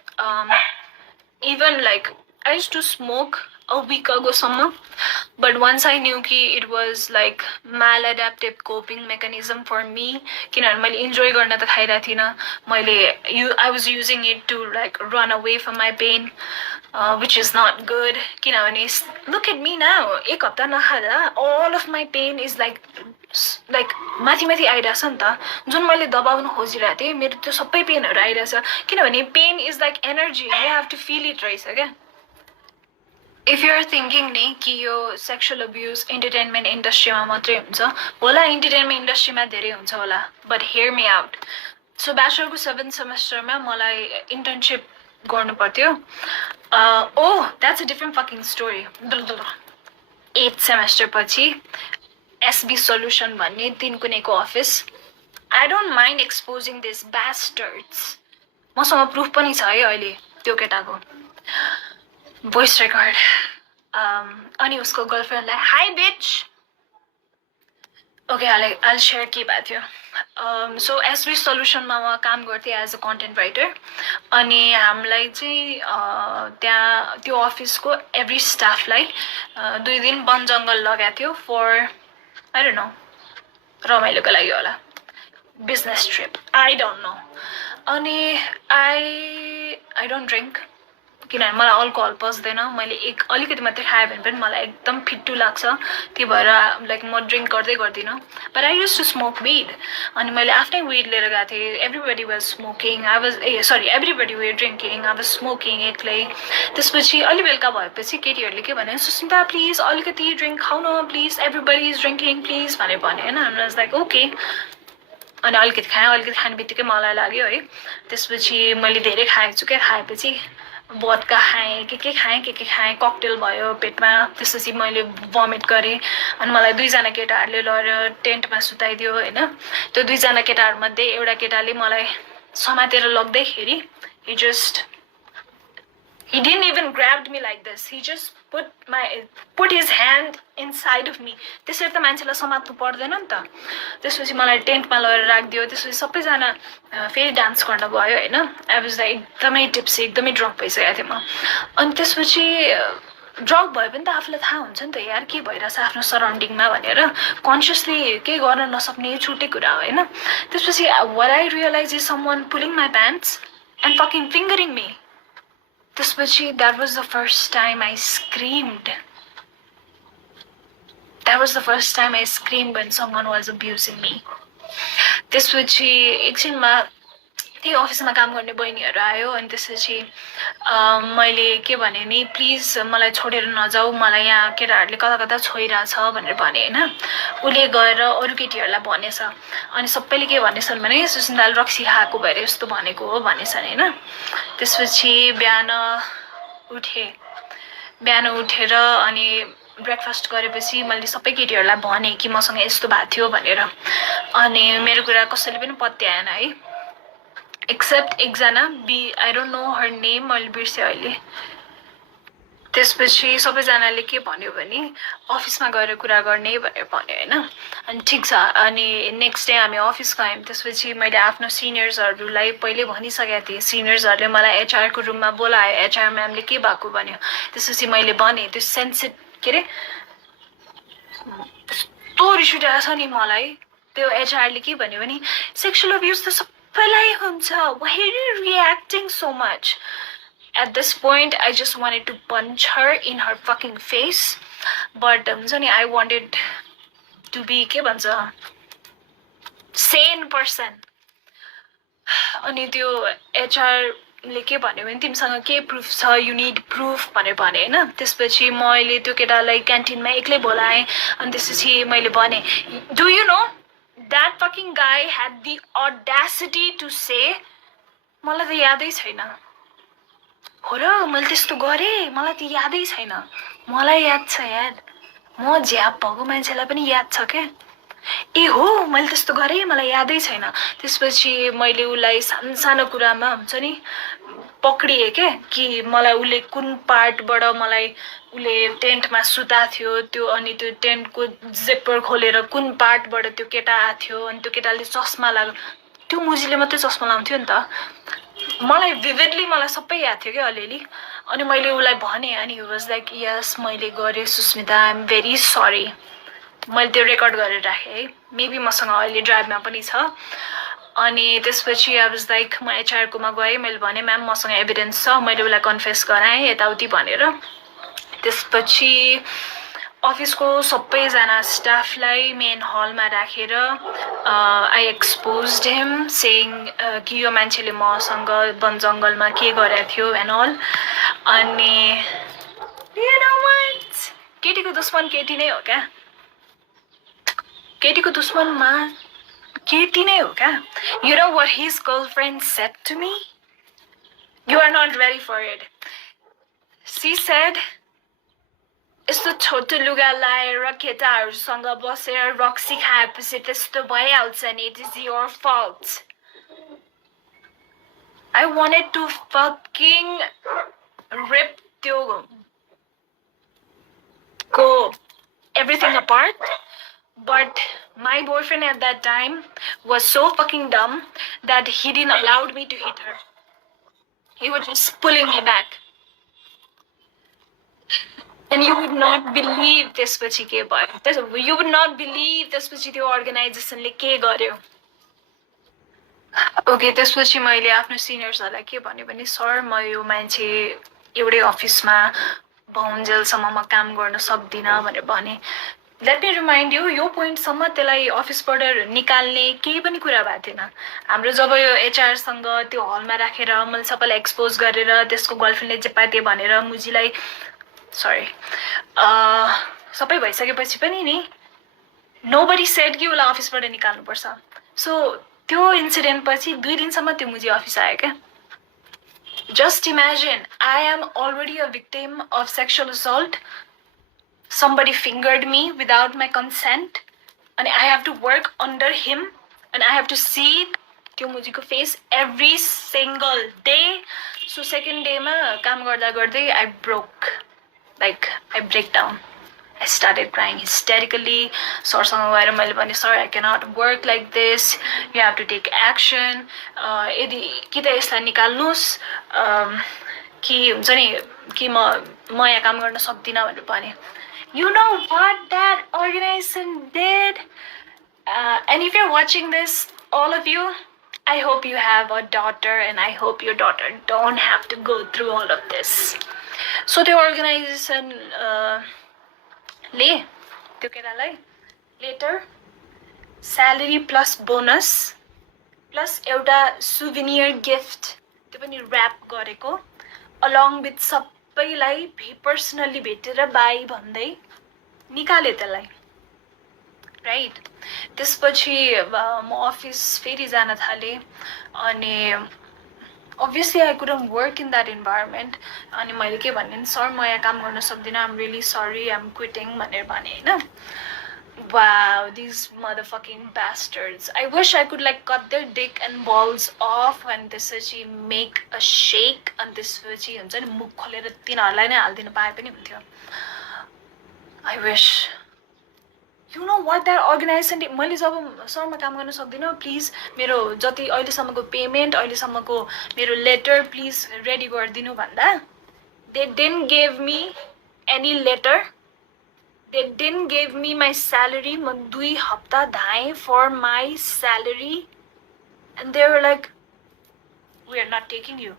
Even I used to smoke a week ago summer, but once I knew कि it was maladaptive coping mechanism for me. किनभने मैले enjoy गर्न त खाइरहेको थिइनँ. I was using it to run away from my pain, which is not good. किनभने look at me now. एक हप्ता नखाँदा all of my pain is माथि माथि आइरहेछ नि त. जुन मैले दबाउन खोजिरहेको थिएँ मेरो त्यो सबै पेनहरू आइरहेछ किनभने pen is like energy. You have to feel it रहेछ क्या. इफ युआर थिङ्किङ नि कि यो सेक्सुअल अब्युज इन्टरटेनमेन्ट इन्डस्ट्रीमा मात्रै हुन्छ होला, इन्टरटेनमेन्ट इन्डस्ट्रीमा धेरै हुन्छ होला, but hear me out. So ब्याचलरको 7th सेमेस्टरमा मलाई इन्टर्नसिप गर्नु पर्थ्यो. That's a different fucking story. 8th semester पछि SB Solution भन्ने 3 कुनेको अफिस. I don't mind exposing this bastards. मसँग प्रुफ पनि छ है अहिले त्यो केटाको भोइस रेकर्ड. अनि उसको गर्लफ्रेन्डलाई हाई बिच. ओके I'll share के भएको थियो. सो SB Solutionमा म काम गर्थेँ एज अ कन्टेन्ट राइटर. अनि हामीलाई चाहिँ त्यहाँ त्यो अफिसको एभ्री स्टाफलाई 2 दिन वन जङ्गल लगाएको थियो फर I don't know, रमाइलोको लागि होला, business trip, I don't know. अनि I don't drink किनभने मलाई अल्कोहल पस्दैन. मैले अलिकति मात्रै खाएँ भने पनि मलाई एकदम फिट्टु लाग्छ. त्यही भएर म ड्रिङ्क गर्दै गर्दिनँ. But I used to smoke weed. अनि मैले आफ्नै विड लिएर गएको थिएँ. Everybody was smoking. Everybody were drinking. I was smoking एक्लै. त्यसपछि अलि बेलुका भएपछि केटीहरूले के भने, सुस्मिता प्लिज अलिकति ड्रिङ्क खाउ न please, everybody is drinking please भने होइन. आई वाज लाइक ओके. अनि अलिकति खाएँ. अलिकति खाने बित्तिकै मलाई लाग्यो है. त्यसपछि मैले धेरै खाएको छु क्या. खाएपछि बदका खाएँ, के खाएँ. ककटेल भयो पेटमा. त्यसपछि मैले भमिट गरेँ. अनि मलाई 2जना केटाहरूले लगेर टेन्टमा सुताइदियो होइन. त्यो 2जना केटाहरूमध्ये एउटा केटाले मलाई समातेर लग्दैखेरि he didn't even grabbed me like this. He just put his hand inside of me. त्यसरी त मान्छेलाई समात्नु पर्दैन नि त. त्यसपछि मलाई टेन्टमा लगेर राखिदियो. त्यसपछि सबैजना फेरि डान्स गर्न गयो होइन. आई वाज एकदमै टिप्सी, एकदमै ड्रङ्क भइसकेको थिएँ म. अनि त्यसपछि ड्रङ्क भयो पनि त आफूलाई थाहा हुन्छ नि त यार के भइरहेछ आफ्नो सराउन्डिङमा भनेर. कन्सियसली केही गर्न नसक्ने छुट्टै कुरा हो होइन. त्यसपछि what I realized is someone pulling my pants and fucking fingering me. त्यसपछि that was the first time I screamed. That was the first time I screamed when someone was abusing me. त्यसपछि एकछिनमा त्यही अफिसमा काम गर्ने बहिनीहरू आयो. अनि त्यसपछि मैले के भने नि, प्लिज मलाई छोडेर नजाऊ, मलाई यहाँ केटाहरूले कता कता छोइरहेछ भनेर भने होइन. उसले गएर अरू केटीहरूलाई भनेछ. अनि सबैले के भनेछन् भने सुसिन्दाले रक्सी खाएको भएर यस्तो भनेको हो भनेछन् होइन. त्यसपछि बिहान उठेर अनि ब्रेकफास्ट गरेपछि मैले सबै केटीहरूलाई भने कि मसँग यस्तो भएको थियो भनेर. अनि मेरो कुरा कसैले पनि पत्याएन है, एक्सेप्ट एकजना I don't know her name, मैले बिर्सेँ अहिले. त्यसपछि सबैजनाले के भन्यो भने अफिसमा गएर कुरा गर्ने भनेर भन्यो होइन अनि ठिक छ अनि नेक्स्ट डे हामी अफिस गयौँ त्यसपछि मैले आफ्नो सिनियर्सहरूलाई पहिले भनिसकेको थिएँ सिनियर्सहरूले मलाई एचआरको रुममा बोलायो एचआर म्यामले के भएको भन्यो त्यसपछि मैले भने त्यो के अरे यस्तो रिस उठेको छ नि मलाई त्यो एचआरले के भन्यो भने सेक्सुअल अब्युज त सबैलाई हुन्छ why are you reacting so much At this point, I just wanted to punch her in her fucking face. But I wanted to be sane person. अनि त्यो एचआरले के भन्यो भने तिमीसँग के प्रुफ छ यु निड प्रुफ भनेर भने होइन त्यसपछि मैले त्यो केटालाई क्यान्टिनमा एक्लै बोलाएँ अनि त्यसपछि मैले भने do you know that fucking गाई ह्याड द अडासिटी टु से मलाई त यादै छैन हो र मैले त्यस्तो गरेँ मलाई त यादै छैन मलाई याद छ यार म झ्याप भएको मान्छेलाई पनि याद छ क्या ए हो मैले त्यस्तो गरेँ मलाई यादै छैन त्यसपछि मैले उसलाई सानो कुरामा हुन्छ नि पक्रिएँ क्या कि मलाई उसले कुन पार्टबाट मलाई उसले टेन्टमा सुता थियो त्यो अनि त्यो टेन्टको जिप्पर खोलेर कुन पार्टबाट त्यो केटा आएको थियो अनि त्यो केटाले चस्मा लाग्यो त्यो मुजीले मात्रै चस्मा लाउँथ्यो नि त मलाई भिभिडली मलाई सबै याद थियो क्या अलिअलि अनि मैले उसलाई भने अनि वाज लाइक यस मैले गरेँ सुस्मिता आइ एम भेरी सरी मैले त्यो रेकर्ड गरेर राखेँ है मेबी मसँग अहिले ड्राइभमा पनि छ अनि त्यसपछि आई वाज लाइक म एचआरकोमा गएँ मैले भने म्याम मसँग एभिडेन्स छ मैले उसलाई कन्फेस गराएँ यताउति भनेर त्यसपछि अफिसको सबैजना स्टाफलाई मेन हलमा राखेर आई एक्सपोज्ड हिम सेइङ कि यो मान्छेले मसँग वन जङ्गलमा के गरेको थियो एन्ड अल अनि केटीको दुश्मन केटी नै हो क्या केटीको दुश्मनमा केटी नै हो क्या you know what his girlfriend said to me you are not ready for it she said यस्तो छोटो लुगा लाएर केटाहरूसँग बसेर रक्सी खाएपछि त्यस्तो भइहाल्छ नि it is your fault I wanted to fucking rip त्यो को everything apart but my boyfriend at that time was so fucking dumb that he didn't allow me to hit her he was just pulling me back and you would not believe त्यसपछि के भयो you would not believe त्यसपछि त्यो अर्गनाइजेसनले के गर्यो okay त्यसपछि मैले आफ्नो सिनियर्सहरूलाई के भन्यो भने सर म यो मान्छे एउटै अफिसमा बहुन्जेलसम्म म काम गर्न सक्दिनँ भनेर भने लेट मी रिमाइन्ड यु यो पोइन्टसम्म त्यसलाई अफिसबाट निकाल्ने केही पनि कुरा भएको थिएन हाम्रो जब यो एचआरसँग त्यो हलमा राखेर मैले सबैलाई एक्सपोज गरेर त्यसको गर्लफ्रेन्डले जे पाए त्यो भनेर मुजीलाई सरी सबै भइसकेपछि पनि नि नोबडी सेड कि उसलाई अफिसबाट निकाल्नुपर्छ सो त्यो इन्सिडेन्ट पछि 2 दिनसम्म त्यो मुजी अफिस आयो क्या Just imagine, I am already a victim of sexual assault. Somebody fingered me without my consent. And I have to work under him. And I have to see त्यो मुजीको face every single day. So second day ma काम गर्दा गर्दै I broke. Like, I break down. I started crying hysterically. सरसँग गएर मैले भने sir I cannot work like this. You have to take action. यदि कि त यसलाई निकाल्नुहोस् कि हुन्छ नि कि म यहाँ काम गर्न सक्दिनँ भनेर भने You know what that organization did? And if you're watching this, all of you, I hope you have a daughter and I hope your daughter don't have to go through all of this. So the organization ले त्यो केटालाई letter salary plus bonus plus एउटा souvenir gift त्यो पनि wrap गरेको along with सबैलाई personally भेटेर bye भन्दै निकाले त्यसलाई राइट त्यसपछि म अफिस फेरि जान थालेँ अनि obviously I couldn't work in that environment अनि मैले के भने सर म यहाँ काम गर्न सक्दिनँ I'm really sorry I'm quitting भनेर भने हैन Wow, these motherfucking bastards. I wish I could like cut their dick and balls off and त्यसपछि make a shake and त्यसपछि हुन्छ नि मुख खोलेर तिनीहरूलाई नै हाल्दिन पाए पनि हुन्थ्यो. I wish. You know what, that organization मैले जब सरमा काम गर्न सक्दिनँ प्लिज मेरो जति अहिलेसम्मको पेमेन्ट अहिलेसम्मको मेरो लेटर प्लिज रेडी गरिदिनु भन्दा they didn't give me any letter. They didn't give me my salary. म 2 हप्ता धाएँ for my salary. And they were like, we are not taking you.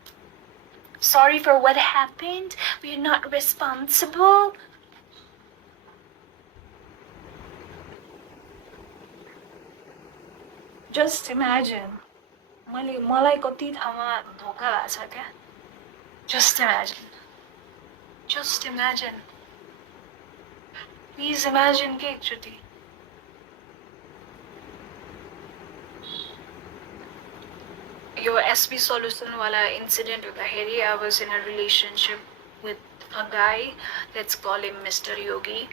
Sorry for what happened. We are not responsible. Just imagine. मलाई कति ठाउँमा धोका भएको छ क्या. Just imagine. Just imagine. Please imagine के एकचोटि. यो SB solution वाला incident हुँदाखेरि I was in a relationship with a guy. Let's call him Mr. Yogi.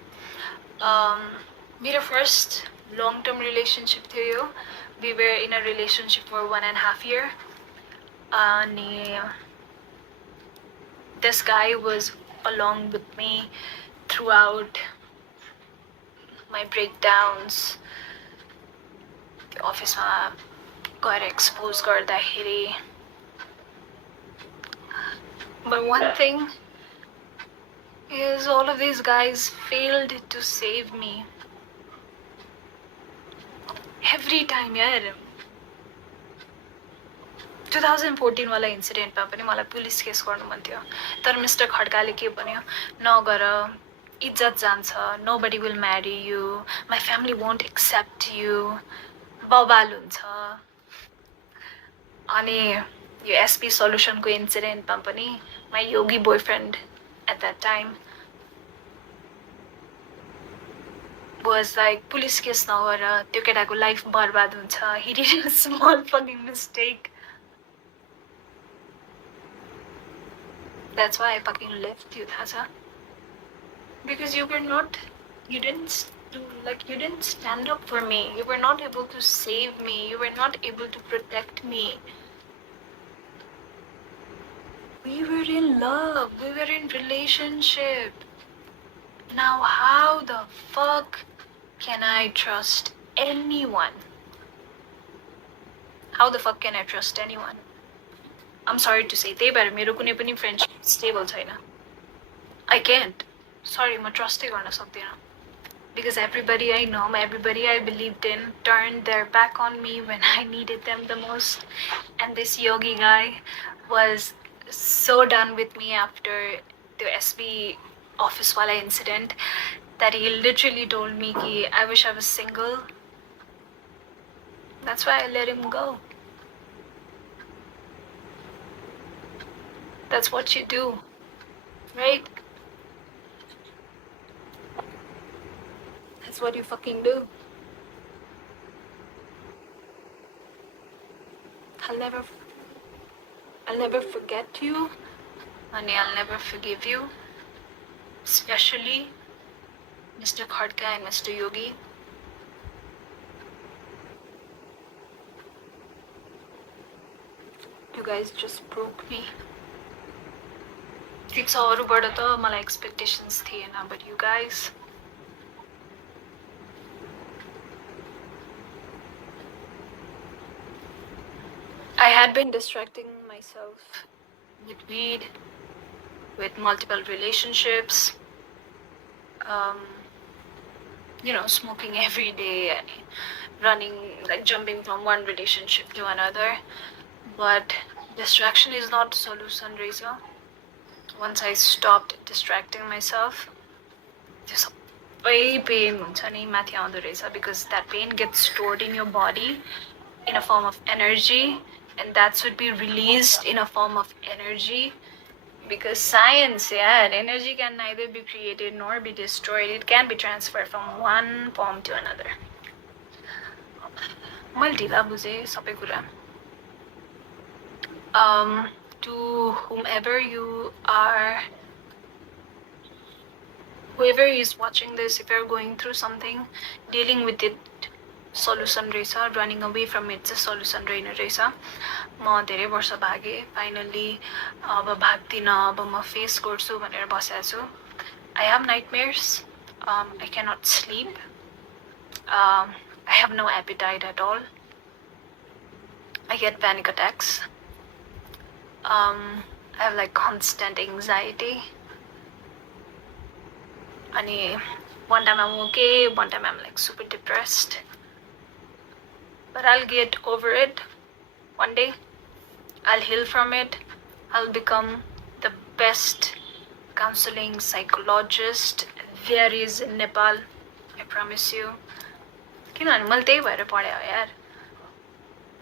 मेरो first long-term relationship थियो यो. We were in a relationship for 1.5 years. अनि this guy was along with me throughout my breakdowns. The office मा गएर expose गर्दाखेरि. But one thing is all of these guys failed to save me. Every time यार 2014 वाला इन्सिडेन्टमा पनि मलाई police case गर्नु मन थियो तर मिस्टर खड्काले के भन्यो नगर इज्जत जान्छ nobody will marry you my family won't accept you बवाल हुन्छ अनि यो एसपी सल्युसनको इन्सिडेन्टमा पनि my yogi boyfriend at that time was like police case नगर त्यो केटाको लाइफ बर्बाद हुन्छ he did a small fucking mistake. That's why I fucking left you, Thaza. Because you didn't stand up for me. You were not able to save me. You were not able to protect me. We were in love. We were in relationship. Now how the fuck can I trust anyone? How the fuck can I trust anyone? I'm sorry to say, त्यही भएर मेरो कुनै पनि friendship stable छैन. I can't. Sorry, म ट्रस्टै गर्न सक्दिनँ. Because everybody I know, everybody I believed in turned their back on me when I needed them the most. And this yogi guy was so done with me after the SB office wala incident that he literally told me ki I wish I was single. That's why I let him go. That's what you do, right? That's what you fucking do. I'll never forget you, and I'll never forgive you. Especially Mr. Khadka and Mr. Yogi. You guys just broke me. ठिक छ अरूबाट त मलाई expectations थिएन but you guys I had been distracting myself with weed, with multiple relationships, smoking every day and running, like jumping from one relationship to another. But distraction is not the solution, Reza. Once I stopped distracting myself, there's a pain mathi aउँदो रहेछ because that pain gets stored in your body in a form of energy and that should be released in a form of energy because science, energy can neither be created nor be destroyed. It can be transferred from one form to another. मैले ढिला बुझेँ सबै कुरा. To whomever you are whoever is watching this, if you're going through something, dealing with it solution रहेछ, running away from it चाहिँ solution रहेन रहेछ. म धेरै वर्ष भागेँ, फाइनली अब भाग्दिनँ, अब म फेस गर्छु भनेर बसेको छु. I have nightmares. I cannot sleep. I have no appetite at all. I get panic attacks. I have like constant anxiety. And one time I'm okay, one time I'm like super depressed. But I'll get over it one day. I'll heal from it. I'll become the best counseling psychologist there is in Nepal. I promise you. किनभने मैले त्यही भएर पढेँ हो यार.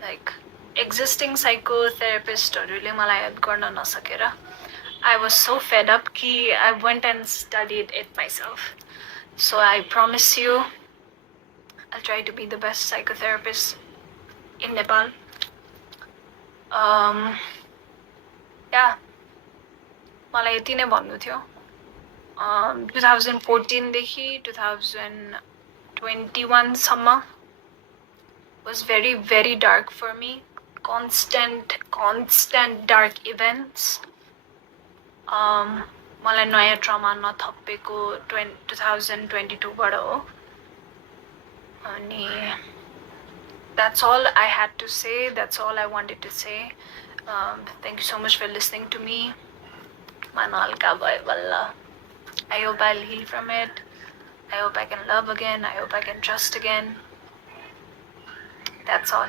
Like existing psychotherapistहरूले मलाई help गर्न नसकेर I was so fed up कि I went and studied it myself. So I promise you, I'll try to be the best psychotherapist in Nepal. Yeah, मलाई यति नै भन्नु थियो. 2014 देखि 2021 सम्म was very dark for me. Constant dark events. मलाई नयाँ trauma नथपेको 2022 बाट हो. अनि that's all I had to say. That's all I wanted to say. Thank you so much for listening to me. Manalka bhai balla. I hope I'll heal from it. I hope I can love again. I hope I can trust again. That's all.